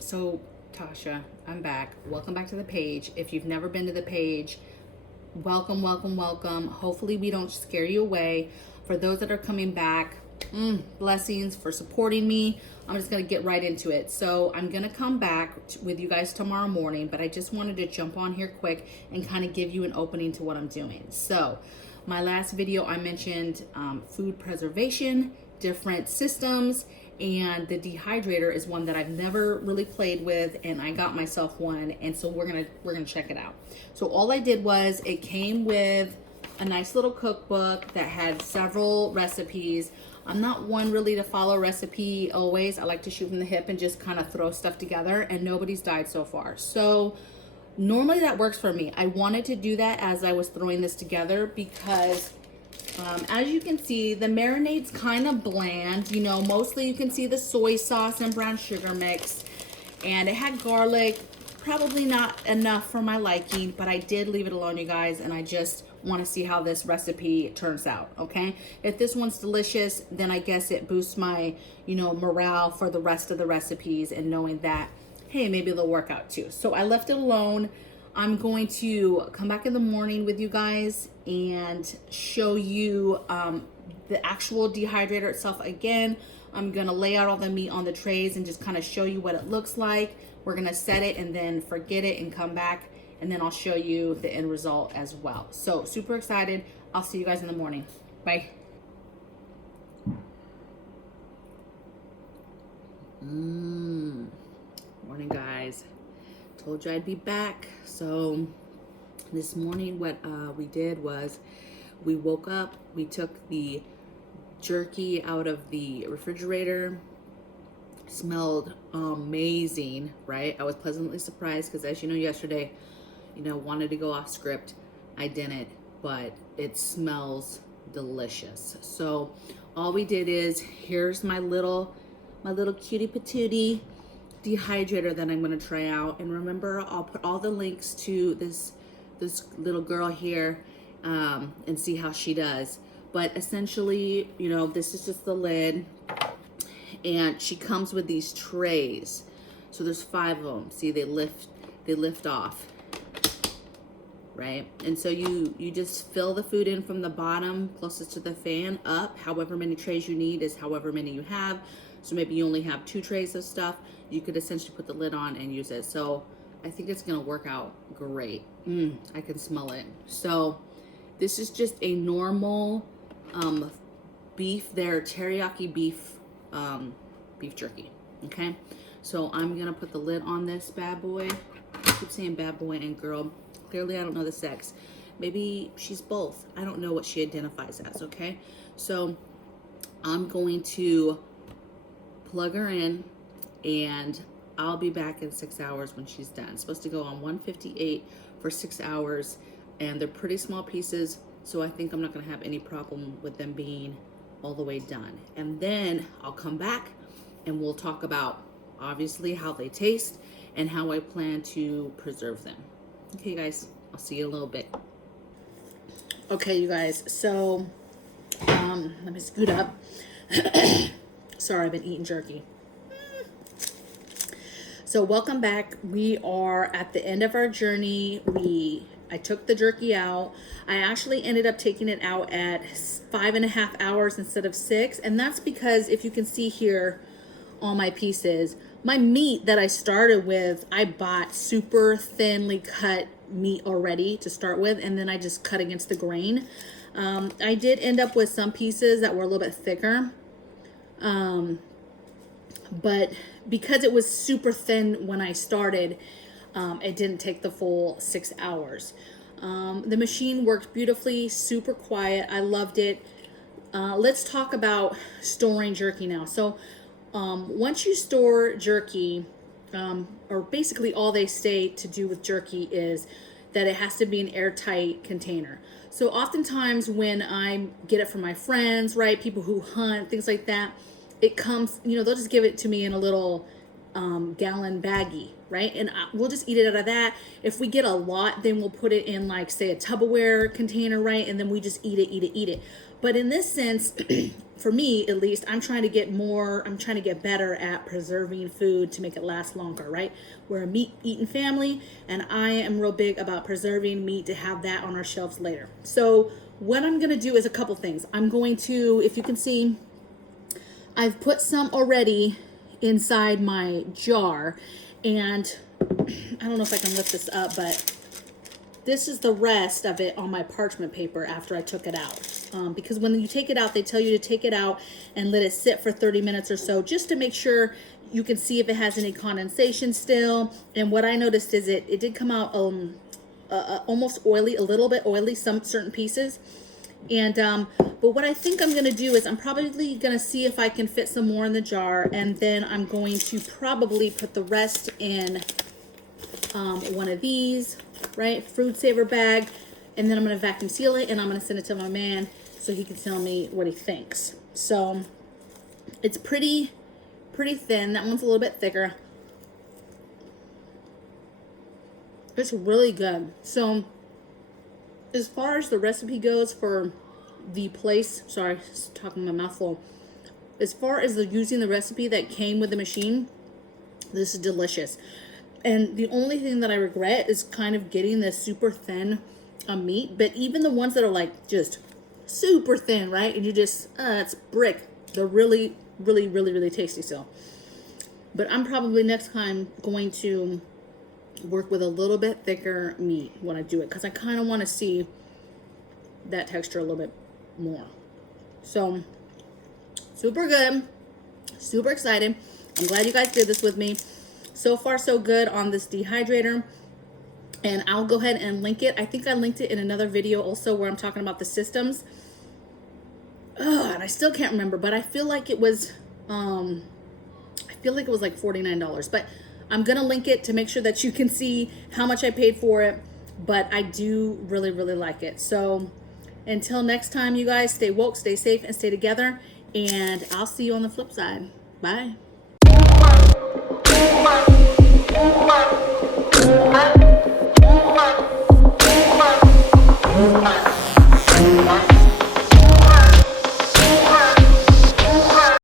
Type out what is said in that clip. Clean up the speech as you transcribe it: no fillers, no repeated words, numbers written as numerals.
So Tasha, I'm back. Welcome back to the page. If you've never been to the page, welcome, welcome, welcome. Hopefully we don't scare you away. For those that are coming back, blessings for supporting me. I'm just gonna get right into it. So I'm gonna come back with you guys tomorrow morning, but I just wanted to jump on here quick and kind of give you an opening to what I'm doing. So my last video, I mentioned food preservation, different systems, and the dehydrator is one that I've never really played with, and I got myself one, and so we're gonna check it out. So all I did was, it came with a nice little cookbook that had several recipes. I'm not one really to follow recipe always. I like to shoot from the hip and just kind of throw stuff together, and nobody's died so far. So normally that works for me. I wanted to do that as I was throwing this together because as you can see, the marinade's kind of bland. You know, mostly you can see the soy sauce and brown sugar mix, and it had garlic. Probably not enough for my liking, but I did leave it alone, you guys, and I just want to see how this recipe turns out, okay? If this one's delicious, then I guess it boosts my, you know, morale for the rest of the recipes, and knowing that, hey, maybe they'll work out too. So I left it alone. I'm going to come back in the morning with you guys and show you the actual dehydrator itself again. I'm gonna lay out all the meat on the trays and just kind of show you what it looks like. We're gonna set it and then forget it and come back, and then I'll show you the end result as well. So super excited. I'll see you guys in the morning. Bye. Morning, guys. Told you I'd be back. So this morning what we did was, we woke up, we took the jerky out of the refrigerator. Smelled amazing, right? I was pleasantly surprised because, as you know, yesterday, you know, wanted to go off script. I didn't, but it smells delicious. So all we did is, here's my little cutie patootie dehydrator that I'm going to try out. And remember, I'll put all the links to this little girl here and see how she does. But essentially, you know, this is just the lid, and she comes with these trays. So there's 5 of them. See, they lift off, right? And so you just fill the food in from the bottom closest to the fan up. However many trays you need is however many you have. So maybe you only have 2 trays of stuff. You could essentially put the lid on and use it. So I think it's gonna work out great. I can smell it. So this is just a normal beef, their teriyaki beef jerky. Okay, so I'm gonna put the lid on this bad boy. I keep saying bad boy and girl. Clearly I don't know the sex. Maybe she's both. I don't know what she identifies as. Okay, so I'm going to plug her in, and I'll be back in 6 hours when she's done. It's supposed to go on 158 for 6 hours, and they're pretty small pieces, so I think I'm not gonna have any problem with them being all the way done. And then I'll come back and we'll talk about, obviously, how they taste and how I plan to preserve them. Okay, guys, I'll see you in a little bit. Okay, you guys, so let me scoot up. Sorry, I've been eating jerky. So welcome back. We are at the end of our journey. I took the jerky out. I actually ended up taking it out at 5.5 hours instead of 6. And that's because, if you can see here, all my pieces, my meat that I started with, I bought super thinly cut meat already to start with, and then I just cut against the grain. I did end up with some pieces that were a little bit thicker. But because it was super thin when I started, it didn't take the full 6 hours. The machine worked beautifully, super quiet. I loved it. Let's talk about storing jerky now. So once you store jerky, or basically all they say to do with jerky is that it has to be an airtight container. So oftentimes when I get it from my friends, right, people who hunt, things like that, it comes, you know, they'll just give it to me in a little gallon baggie, right? And we'll just eat it out of that. If we get a lot, then we'll put it in like, say, a Tupperware container, right? And then we just eat it. But in this sense, for me at least, I'm trying to get better at preserving food to make it last longer, right? We're a meat eating family, and I am real big about preserving meat to have that on our shelves later. So what I'm gonna do is a couple things. I'm going to, if you can see, I've put some already inside my jar, and I don't know if I can lift this up, but this is the rest of it on my parchment paper after I took it out. Because when you take it out, they tell you to take it out and let it sit for 30 minutes or so, just to make sure you can see if it has any condensation still. And what I noticed is it did come out almost oily, a little bit oily, some certain pieces. And but what I think I'm going to do is I'm probably going to see if I can fit some more in the jar, and then I'm going to probably put the rest in one of these, right, food saver bag, and then I'm going to vacuum seal it, and I'm going to send it to my man so he can tell me what he thinks. So it's pretty thin. That one's a little bit thicker. It's really good. So as far as the recipe goes for the place, sorry, talking my mouth full. As far as using the recipe that came with the machine, this is delicious. And the only thing that I regret is kind of getting this super thin meat. But even the ones that are like just super thin, right? And you just, it's brick. They're really, really, really, really tasty still. But I'm probably next time going to work with a little bit thicker meat when I do it, because I kind of want to see that texture a little bit more. So super good, super excited. I'm glad you guys did this with me. So far so good on this dehydrator, and I'll go ahead and link it. I think I linked it in another video also where I'm talking about the systems. And I still can't remember, but I feel like it was like $49, but I'm gonna link it to make sure that you can see how much I paid for it. But I do really, really like it. So until next time, you guys, stay woke, stay safe, and stay together, and I'll see you on the flip side. Bye.